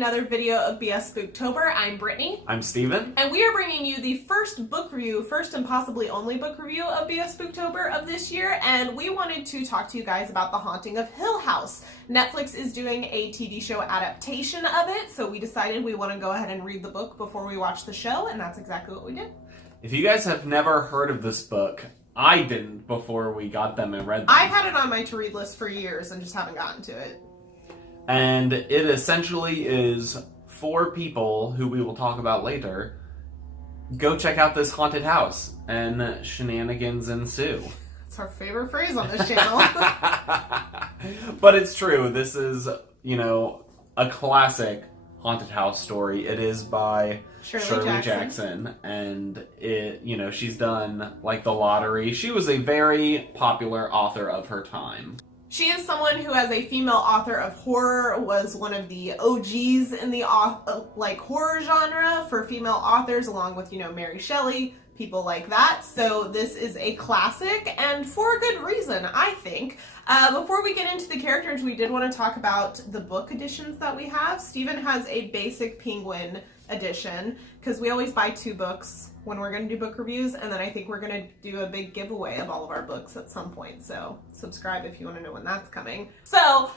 another video of BS Spooktober. I'm Brittany. I'm Steven. And we are bringing you the first and possibly only book review of BS Spooktober of this year. And we wanted to talk to you guys about The Haunting of Hill House. Netflix is doing a TV show adaptation of it, so we decided we want to go ahead and read the book before we watch the show, and that's exactly what we did. If you guys have never heard of this book, I didn't before we got them and read them. I've had it on my to-read list for years and just haven't gotten to it. And it essentially is for people who we will talk about later. Go check out this haunted house, and shenanigans ensue. It's our favorite phrase on this channel. But it's true. This is, a classic haunted house story. It is by Shirley Jackson. And it, she's done like The Lottery. She was a very popular author of her time. She is someone who, as a female author of horror, was one of the OGs in the horror genre for female authors, along with, Mary Shelley, people like that. So this is a classic, and for a good reason, I think. Before we get into the characters, we did want to talk about the book editions that we have. Steven has a basic Penguin edition, because we always buy 2 books when we're going to do book reviews, and then I think we're going to do a big giveaway of all of our books at some point, so subscribe if you want to know when that's coming. So,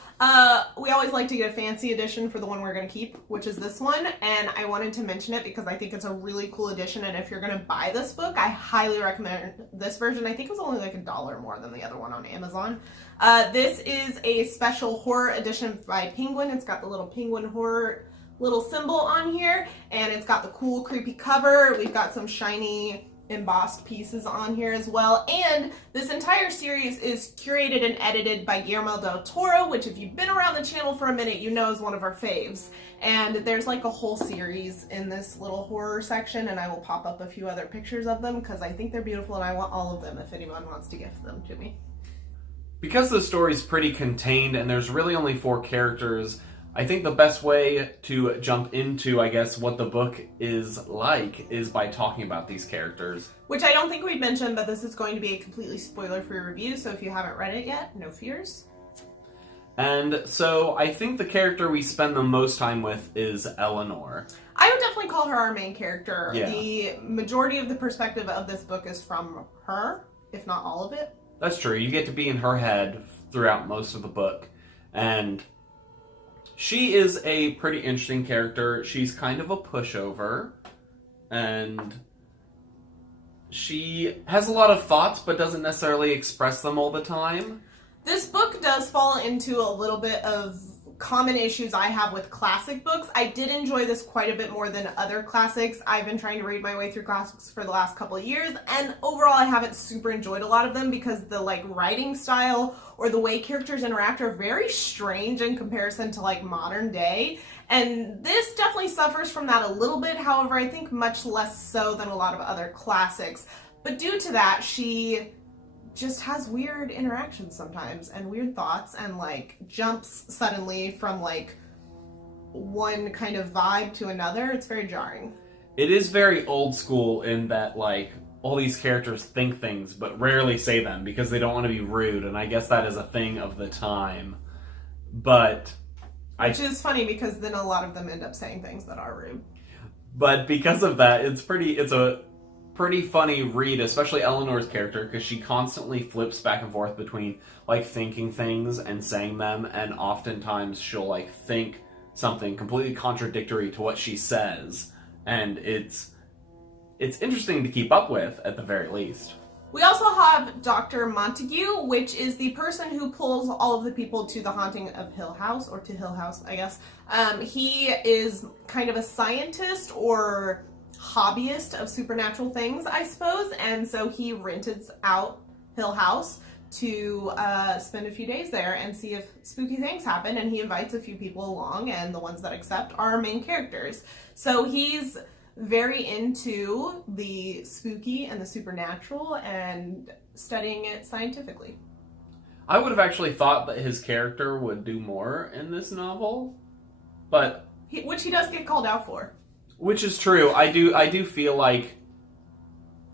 we always like to get a fancy edition for the one we're going to keep, which is this one, and I wanted to mention it because I think it's a really cool edition, and if you're going to buy this book, I highly recommend this version. I think it was only like $1 more than the other one on Amazon. This is a special horror edition by Penguin. It's got the little penguin horror little symbol on here, and it's got the cool creepy cover. We've got some shiny embossed pieces on here as well, and this entire series is curated and edited by Guillermo del Toro, which if you've been around the channel for a minute, you know is one of our faves. And there's like a whole series in this little horror section, and I will pop up a few other pictures of them because I think they're beautiful and I want all of them if anyone wants to gift them to me. Because the story's pretty contained and there's really only 4 characters, I think the best way to jump into, I guess, what the book is like is by talking about these characters. Which I don't think we've mentioned, but this is going to be a completely spoiler-free review, so if you haven't read it yet, no fears. And so I think the character we spend the most time with is Eleanor. I would definitely call her our main character. Yeah. The majority of the perspective of this book is from her, if not all of it. That's true. You get to be in her head throughout most of the book. And she is a pretty interesting character. She's kind of a pushover, and she has a lot of thoughts but doesn't necessarily express them all the time. This book does fall into a little bit of common issues I have with classic books. I did enjoy this quite a bit more than other classics. I've been trying to read my way through classics for the last couple of years, and overall I haven't super enjoyed a lot of them because the writing style or the way characters interact are very strange in comparison to modern day. And this definitely suffers from that a little bit, however, I think much less so than a lot of other classics. But due to that, she just has weird interactions sometimes and weird thoughts and jumps suddenly from one kind of vibe to another. It's very jarring. It is very old school in that all these characters think things but rarely say them because they don't want to be rude, and I guess that is a thing of the time. Which is funny because then a lot of them end up saying things that are rude. But because of that, it's a pretty funny read, especially Eleanor's character, because she constantly flips back and forth between thinking things and saying them, and oftentimes she'll think something completely contradictory to what she says, and it's interesting to keep up with at the very least. We also have Dr. Montague, which is the person who pulls all of the people to the haunting of Hill House, or to Hill House, I guess. He is kind of a scientist or hobbyist of supernatural things, I suppose, and so he rented out Hill House to spend a few days there and see if spooky things happen, and he invites a few people along, and the ones that accept are our main characters. So he's very into the spooky and the supernatural and studying it scientifically. I would have actually thought that his character would do more in this novel, but which he does get called out for. Which is true. I do feel like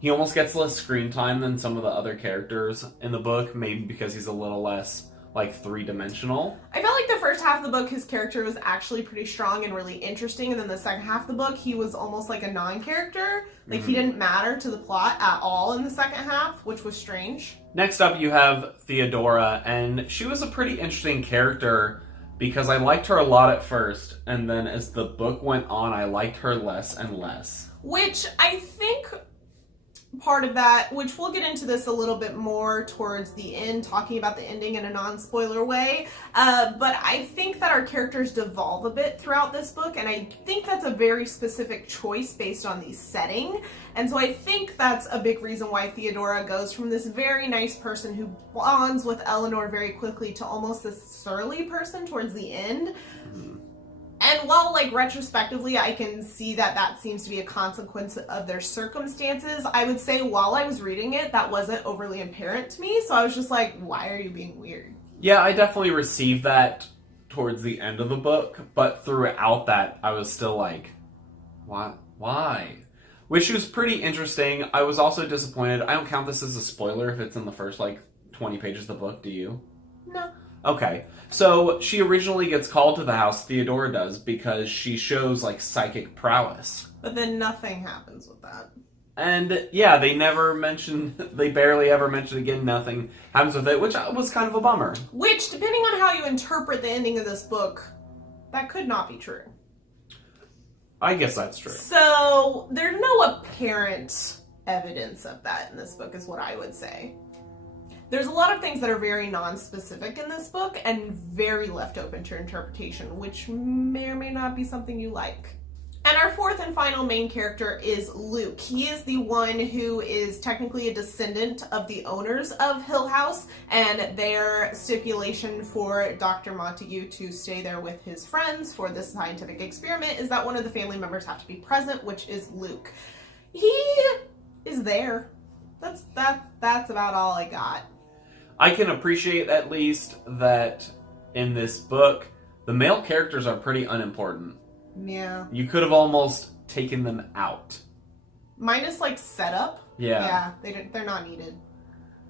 he almost gets less screen time than some of the other characters in the book, maybe because he's a little less like three-dimensional. I felt like the first half of the book, his character was actually pretty strong and really interesting, and then the second half of the book, he was almost like a non-character. Like, he didn't matter to the plot at all in the second half, which was strange. Next up, you have Theodora, and she was a pretty interesting character because I liked her a lot at first, and then as the book went on, I liked her less and less. Which I think part of that, which we'll get into this a little bit more towards the end, talking about the ending in a non-spoiler way, but I think that our characters devolve a bit throughout this book, and I think that's a very specific choice based on the setting, and so I think that's a big reason why Theodora goes from this very nice person who bonds with Eleanor very quickly to almost this surly person towards the end. And while, like, retrospectively, I can see that that seems to be a consequence of their circumstances, I would say while I was reading it, that wasn't overly apparent to me. So I was just like, why are you being weird? Yeah, I definitely received that towards the end of the book, but throughout that, I was still like, why? Which was pretty interesting. I was also disappointed. I don't count this as a spoiler if it's in the first, 20 pages of the book, do you? No. Okay, so she originally gets called to the house, Theodora does, because she shows, psychic prowess. But then nothing happens with that. And, yeah, they barely ever mention again, nothing happens with it, which was kind of a bummer. Which, depending on how you interpret the ending of this book, that could not be true. I guess that's true. So, there's no apparent evidence of that in this book, is what I would say. There's a lot of things that are very non-specific in this book and very left open to interpretation, which may or may not be something you like. And our fourth and final main character is Luke. He is the one who is technically a descendant of the owners of Hill House, and their stipulation for Dr. Montague to stay there with his friends for this scientific experiment is that one of the family members have to be present, which is Luke. He is there. That's about all I got. I can appreciate at least that in this book, the male characters are pretty unimportant. Yeah. You could have almost taken them out. Minus setup. Yeah. Yeah, they're not needed.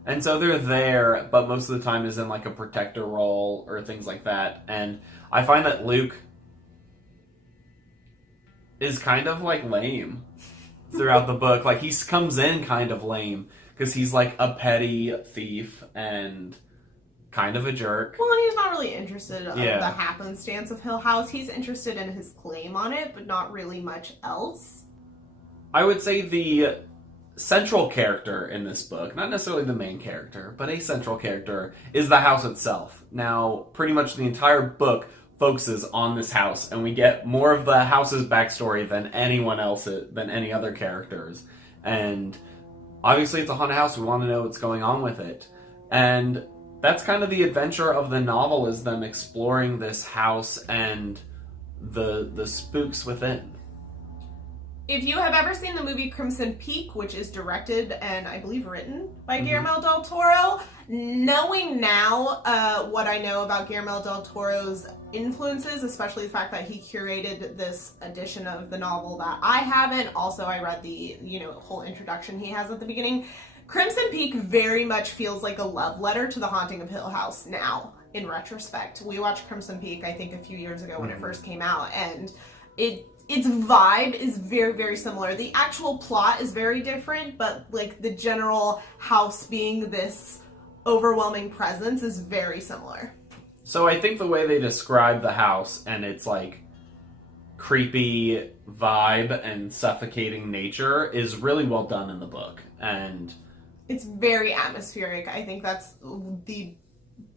And so they're there, but most of the time is in a protector role or things like that. And I find that Luke is kind of lame throughout the book. He comes in kind of lame. Because he's a petty thief and kind of a jerk. Well, and he's not really interested in Yeah. the happenstance of Hill House. He's interested in his claim on it, but not really much else. I would say the central character in this book, not necessarily the main character, but a central character, is the house itself. Now, pretty much the entire book focuses on this house, and we get more of the house's backstory than any other characters. And obviously, it's a haunted house. We want to know what's going on with it. And that's kind of the adventure of the novel, is them exploring this house and the spooks within. If you have ever seen the movie Crimson Peak, which is directed and I believe written by Guillermo del Toro, knowing now what I know about Guillermo del Toro's influences, especially the fact that he curated this edition of the novel that I haven't, also I read the whole introduction he has at the beginning, Crimson Peak very much feels like a love letter to The Haunting of Hill House now, in retrospect. We watched Crimson Peak, I think, a few years ago when it first came out, and its vibe is very, very similar. The actual plot is very different, but the general house being this overwhelming presence is very similar. So I think the way they describe the house and its creepy vibe and suffocating nature is really well done in the book. And it's very atmospheric. I think that's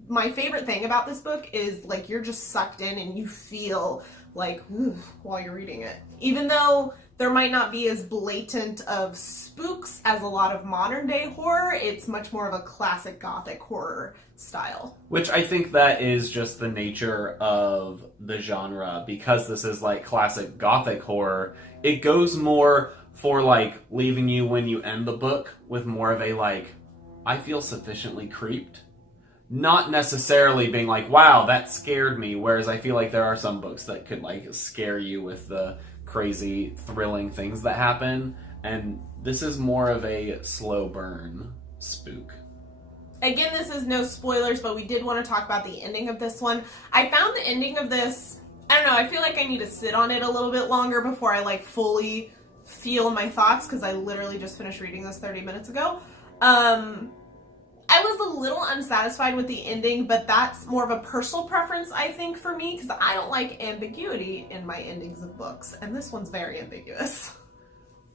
my favorite thing about this book is you're just sucked in and you feel while you're reading it. Even though there might not be as blatant of spooks as a lot of modern day horror, it's much more of a classic gothic horror style. Which I think that is just the nature of the genre, because this is classic gothic horror. It goes more for leaving you when you end the book with more of a I feel sufficiently creeped. Not necessarily being wow, that scared me, whereas I feel there are some books that could scare you with the crazy, thrilling things that happen, and this is more of a slow burn spook. Again, this is no spoilers, but we did want to talk about the ending of this one. I found the ending of this, I don't know, I feel like I need to sit on it a little bit longer before I like fully feel my thoughts, because I literally just finished reading this 30 minutes ago. I was a little unsatisfied with the ending, but that's more of a personal preference, I think, for me, because I don't like ambiguity in my endings of books, and this one's very ambiguous.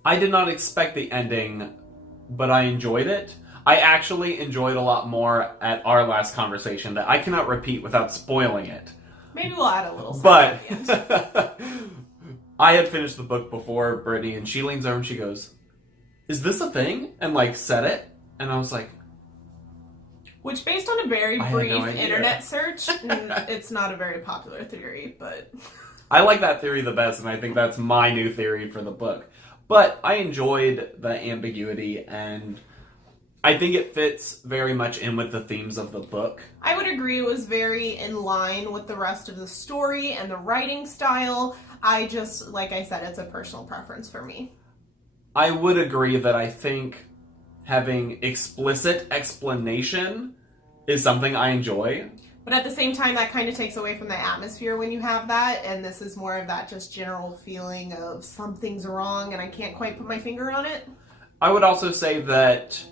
I did not expect the ending, but I enjoyed it. I actually enjoyed a lot more at our last conversation that I cannot repeat without spoiling it. Maybe we'll add a little But at the end. I had finished the book before Brittany, and she leans over and she goes, "Is this a thing?" And like said it, and I was like, which, based on a very I had brief no idea. internet search, it's not a very popular theory, but... I like that theory the best, and I think that's my new theory for the book. But I enjoyed the ambiguity, and I think it fits very much in with the themes of the book. I would agree it was very in line with the rest of the story and the writing style. I just, like I said, it's a personal preference for me. I would agree that I think having explicit explanation is something I enjoy. But at the same time, that kind of takes away from the atmosphere when you have that, and this is more of that just general feeling of something's wrong and I can't quite put my finger on it. I would also say that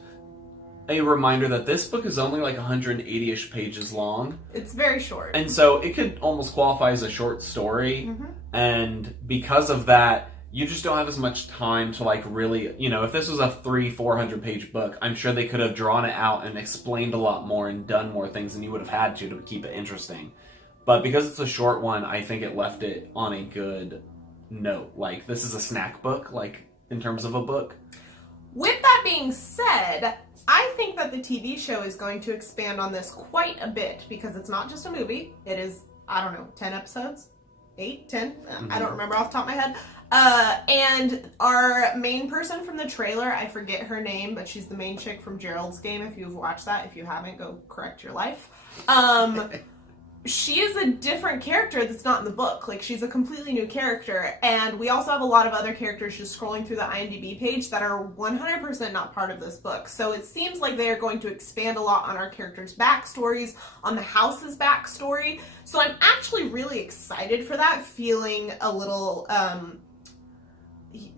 a reminder that this book is only like 180-ish pages long. It's very short. And so it could almost qualify as a short story. Mm-hmm. And because of that, you just don't have as much time to like really, you know, if this was a 300-400 page book, I'm sure they could have drawn it out and explained a lot more and done more things than you would have had to keep it interesting. But because it's a short one, I think it left it on a good note. Like, this is a snack book, like, in terms of a book. With that being said, I think that the TV show is going to expand on this quite a bit, because it's not just a movie. It is, I don't know, 10 episodes? 8? 10? Mm-hmm. I don't remember off the top of my head. And our main person from the trailer, I forget her name, but she's the main chick from Gerald's Game. If you've watched that, if you haven't, go correct your life. She is a different character that's not in the book. Like, she's a completely new character. And we also have a lot of other characters just scrolling through the IMDb page that are 100% not part of this book. So it seems like they are going to expand a lot on our characters' backstories, on the house's backstory. So I'm actually really excited for that, feeling a little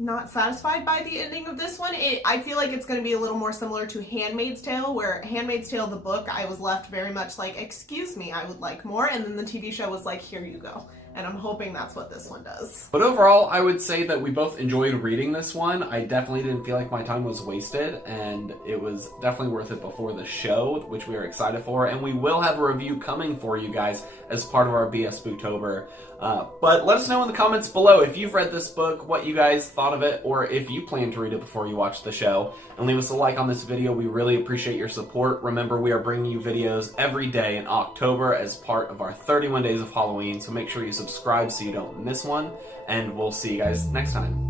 not satisfied by the ending of this one. I feel like it's going to be a little more similar to Handmaid's Tale, where Handmaid's Tale, the book, I was left very much like, excuse me, I would like more, and then the TV show was like, here you go. And I'm hoping that's what this one does. But overall, I would say that we both enjoyed reading this one. I definitely didn't feel like my time was wasted, and it was definitely worth it before the show, which we are excited for. And we will have a review coming for you guys as part of our BS Spooktober. But let us know in the comments below if you've read this book, what you guys thought of it, or if you plan to read it before you watch the show. And leave us a like on this video. We really appreciate your support. Remember, we are bringing you videos every day in October as part of our 31 Days of Halloween, so make sure you subscribe so you don't miss one, and we'll see you guys next time.